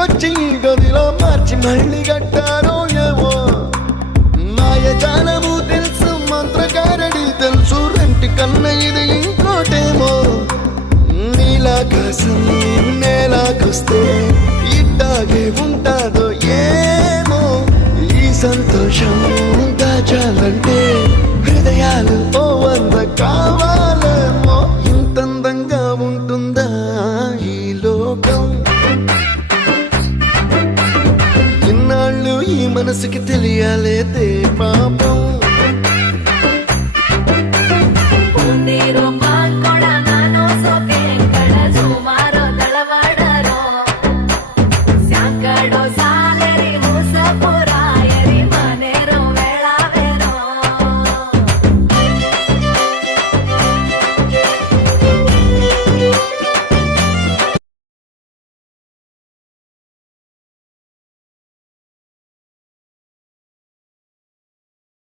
ఇంటికొచ్చి గదిలో మార్చి మళ్ళీ కట్టారో ఏమో మాయజాలము తెలుసు మంత్రకారడి తెలుసు రెంటి కన్న ఇది ఇంకోటేమో నీలాకాశం నేలాకొస్తే ఇట్టాగే ఉంటాదో ఏమో ఈ సంతోషం దాచాలంటే హృదయాలు ఓ వంద కావాలేమో ఇంతందంగా ఉంటుందా ఈ లోకం ఇన్నాళ్ళు ఈ మనసుకి తెలియాలే